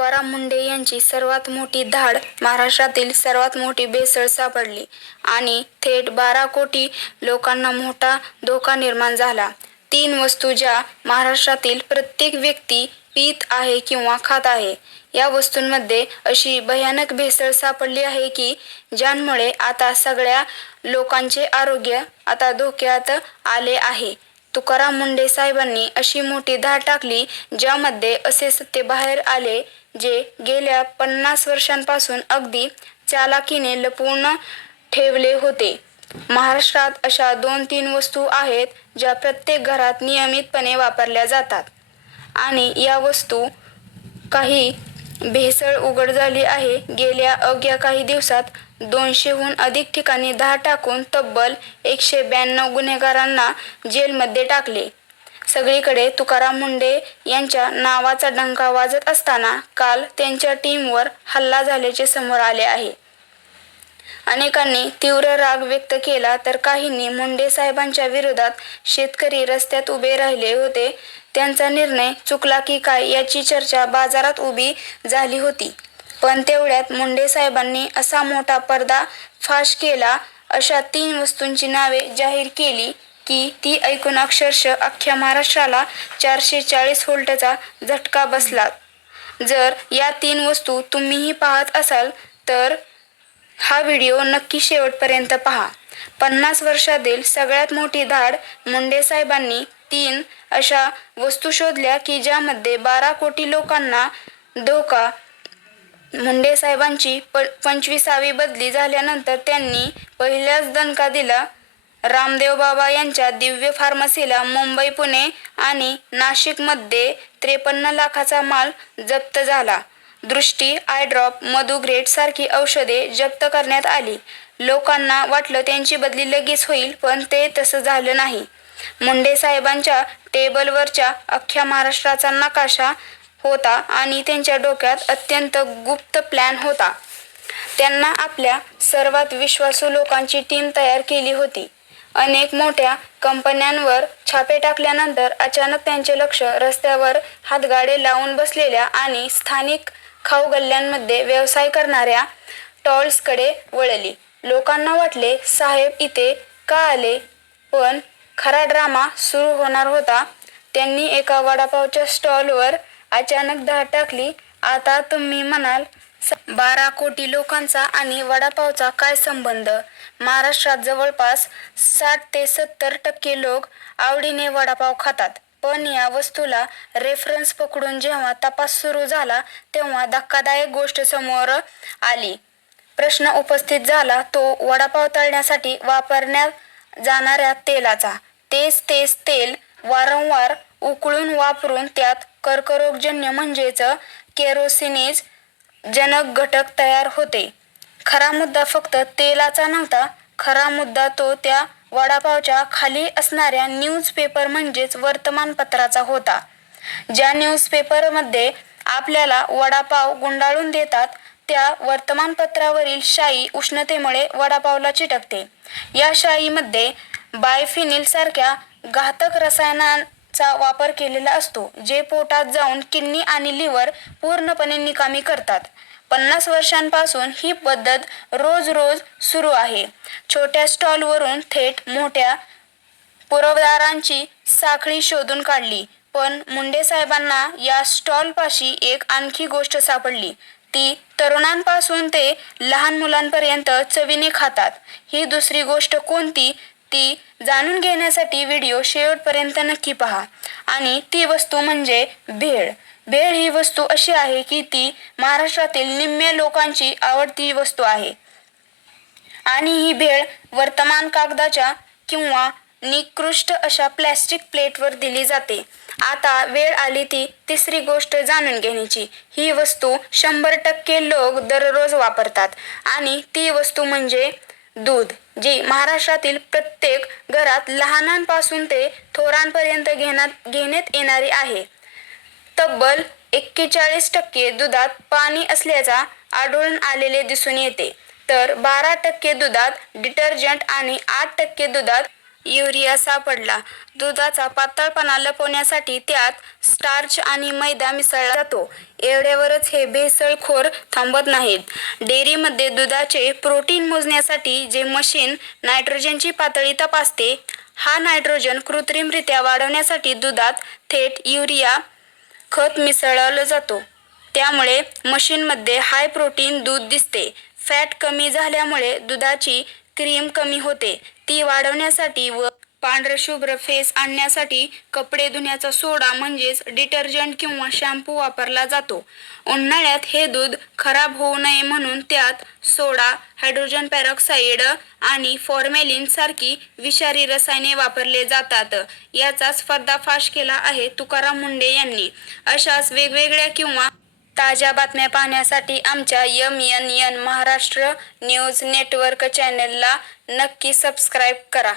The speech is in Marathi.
तुकाराम मुंढे यांची सर्वात मोठी धाड, महाराष्ट्रातील सर्वात मोठी भेसळ सापडली आणि थेट 12 कोटी लोकांना मोठा धोका निर्माण झाला. 3 वस्तू ज्या महाराष्ट्रातील प्रत्येक व्यक्ती पीत आहे किंवा खात आहे. या वस्तूंमध्ये अशी भयानक भेसळ सापडली आहे की ज्यामुळे आता सगळ्या लोकांचे आरोग्य आता धोक्यात आले आहे. तुकाराम मुंढे साहेबांनी अशी मोठी धाड टाकली ज्यामध्ये असे सत्य बाहेर आले जे गेल्या 50 वर्षांपासून अगदी चालाखीने लपवून ठेवले होते. महाराष्ट्रात अशा 2-3 वस्तू आहेत ज्या प्रत्येक घरात नियमितपणे वापरल्या जातात आणि या वस्तू काही भेसळ उघड झाली आहे. गेल्या अवघ्या काही दिवसात 200हून अधिक ठिकाणी धाड टाकून तब्बल 192 गुन्हेगारांना जेलमध्ये टाकले. सगळीकडे तुकाराम मुंढे यांच्या नावाचा डंका वाजत असताना काल त्यांच्या टीमवर हल्ला झाल्याचे समोर आले आहे. अनेकांनी तीव्र राग व्यक्त केला तर काहींनी मुंढे साहेबांच्या विरोधात शेतकरी रस्त्यात उभे राहिले होते. त्यांचा निर्णय चुकला की काय याची चर्चा बाजारात उभी झाली होती. पण तेवढ्यात मुंढे साहेबांनी असा मोठा पर्दाफाश केला, अशा 3 वस्तूंची नावे जाहीर केली की ती ऐकून अक्षरशः अख्ख्या महाराष्ट्राला 440 व्होल्टचा झटका बसला. जर या 3 वस्तू तुम्हीही पाहत असाल तर हा व्हिडिओ नक्की शेवटपर्यंत पहा. 50 वर्षातील सगळ्यात मोठी धाड, मुंढे साहेबांनी 3 अशा वस्तू शोधल्या की ज्यामध्ये 12 कोटी लोकांना धोका. मुंढे साहेबांची 25वी बदली झाल्यानंतर त्यांनी पहिलाच दणका दिला. रामदेव बाबा यांच्या दिव्य फार्मसीला मुंबई, पुणे आणि नाशिकमध्ये 53 लाखाचा माल जप्त झाला. दृष्टी, आय ड्रॉप, मधुग्रेट सारखी औषधे जप्त करण्यात आली. लोकांना वाटलं त्यांची बदली लगेच होईल, पण ते तसं झालं नाही. मुंढे साहेबांच्या टेबलवरच्या अख्ख्या महाराष्ट्राचा नकाशा होता आणि त्यांच्या डोक्यात अत्यंत गुप्त प्लॅन होता. त्यांना आपल्या सर्वात विश्वासू लोकांची टीम तयार केली होती. अनेक मोठ्या कंपन्यांवर छापे टाकल्यानंतर अचानक त्यांचे लक्ष रस्त्यावर हातगाडे लावून बसलेल्या आणि स्थानिक खाऊगल्ल्यांमध्ये व्यवसाय करणाऱ्या स्टॉल्सकडे वळली. लोकांना वाटले साहेब इथे का आले, पण खरा ड्रामा सुरू होणार होता. त्यांनी एका वडापावच्या स्टॉलवर अचानक धाड टाकली. आता तुम्ही म्हणाल 12 कोटी लोकांचा आणि वडापावचा काय संबंध? महाराष्ट्रात जवळपास 60 ते 70% लोक आवडीने वडापाव खातात. पण या वस्तूला रेफरन्स पकडून जेव्हा तपास सुरू झाला तेव्हा धक्कादायक गोष्ट समोर आली. प्रश्न उपस्थित झाला तो वडापाव तळण्यासाठी वापरण्यात जाणाऱ्या तेलाचा. तेच तेल वारंवार उकळून वापरून त्यात कर्करोगजन्य म्हणजेच केरोसिनेज जनक घटक तयार होते. खरा मुद्दा फक्त तेलाचा नव्हता. खरा मुद्दा तो त्या वडापावच्या खाली असणाऱ्या न्यूजपेपर म्हणजेच वर्तमानपत्राचा होता. ज्या न्यूजपेपरमध्ये आपल्याला वडापाव गुंडाळून देतात त्या वर्तमानपत्रावरील शाई उष्णतेमुळे वडापावला चिटकते. या शाईमध्ये बायफिनिल सारख्या घातक रसायनांचा वापर केलेला असतो जे पोटात जाऊन किडनी आणि लिव्हर पूर्णपणे निकामी करतात. 50 वर्षांपासून ही पद्धत रोज सुरू आहे. छोट्या स्टॉलवरून थेट मोठ्या पुरवठादारांची साखळी शोधून काढली. पण मुंढे साहेबांना या स्टॉलपाशी एक आणखी गोष्ट सापडली. ती तरुणांपासून ते लहान मुलांपर्यंत चवीने खातात. ही दुसरी गोष्ट कोणती ती जाणून घेण्यासाठी व्हिडिओ शेवटपर्यंत नक्की पहा. आणि ती वस्तू म्हणजे भेळ. भेळ ही वस्तू अशी आहे की ती महाराष्ट्रातील निम्म्या लोकांची आवडती वस्तू आहे आणि ही भेळ वर्तमान कागदाच्या किंवा निकृष्ट अशा प्लॅस्टिक प्लेटवर दिली जाते. आता वेळ आली ती तिसरी गोष्ट जाणून घेण्याची. ही वस्तू 100% लोक दररोज वापरतात आणि ती वस्तू म्हणजे दूध, जी महाराष्ट्रातील प्रत्येक घरात लहानांपासून ते थोरांपर्यंत घेण्यात येणारी आहे. तब्बल 41% दुधात पाणी असल्याचा आढळून आलेले दिसून येते, तर 12% दुधात डिटर्जंट आणि 8% दुधात युरिया सापडला. दुधाचा पातळपणा लपवण्यासाठी त्यात स्टार्च आणि मैदा मिसळला जातो. एवढ्यावरच हे भेसळखोर थांबत नाहीत. डेअरीमध्ये दुधाचे प्रोटीन मोजण्यासाठी जे मशीन नायट्रोजनची पातळी तपासते, हा नायट्रोजन कृत्रिमरित्या वाढवण्यासाठी दुधात थेट युरिया खत मिसळलं जातो. त्यामुळे मशीनमध्ये हाय प्रोटीन दूध दिसते. फॅट कमी झाल्यामुळे दुधाची क्रीम कमी होते. ती वाढवण्यासाठी व पांढरशुभ्र फेस आणण्यासाठी कपडे धुण्याचा सोडा म्हणजेच डिटर्जंट किंवा शॅम्पू वापरला जातो. उन्हाळ्यात हे दूध खराब होऊ नये म्हणून त्यात सोडा, हायड्रोजन पेरॉक्साईड आणि फॉर्मेलिन सारखी विषारी रसायने वापरले जातात. याचाच पर्दाफाश केला आहे तुकाराम मुंढे यांनी. अशाच वेगवेगळ्या किंवा ताज्या बातम्या पाहण्यासाठी आमच्या MNN महाराष्ट्र न्यूज नेटवर्क चॅनेलला नक्की सबस्क्राईब करा.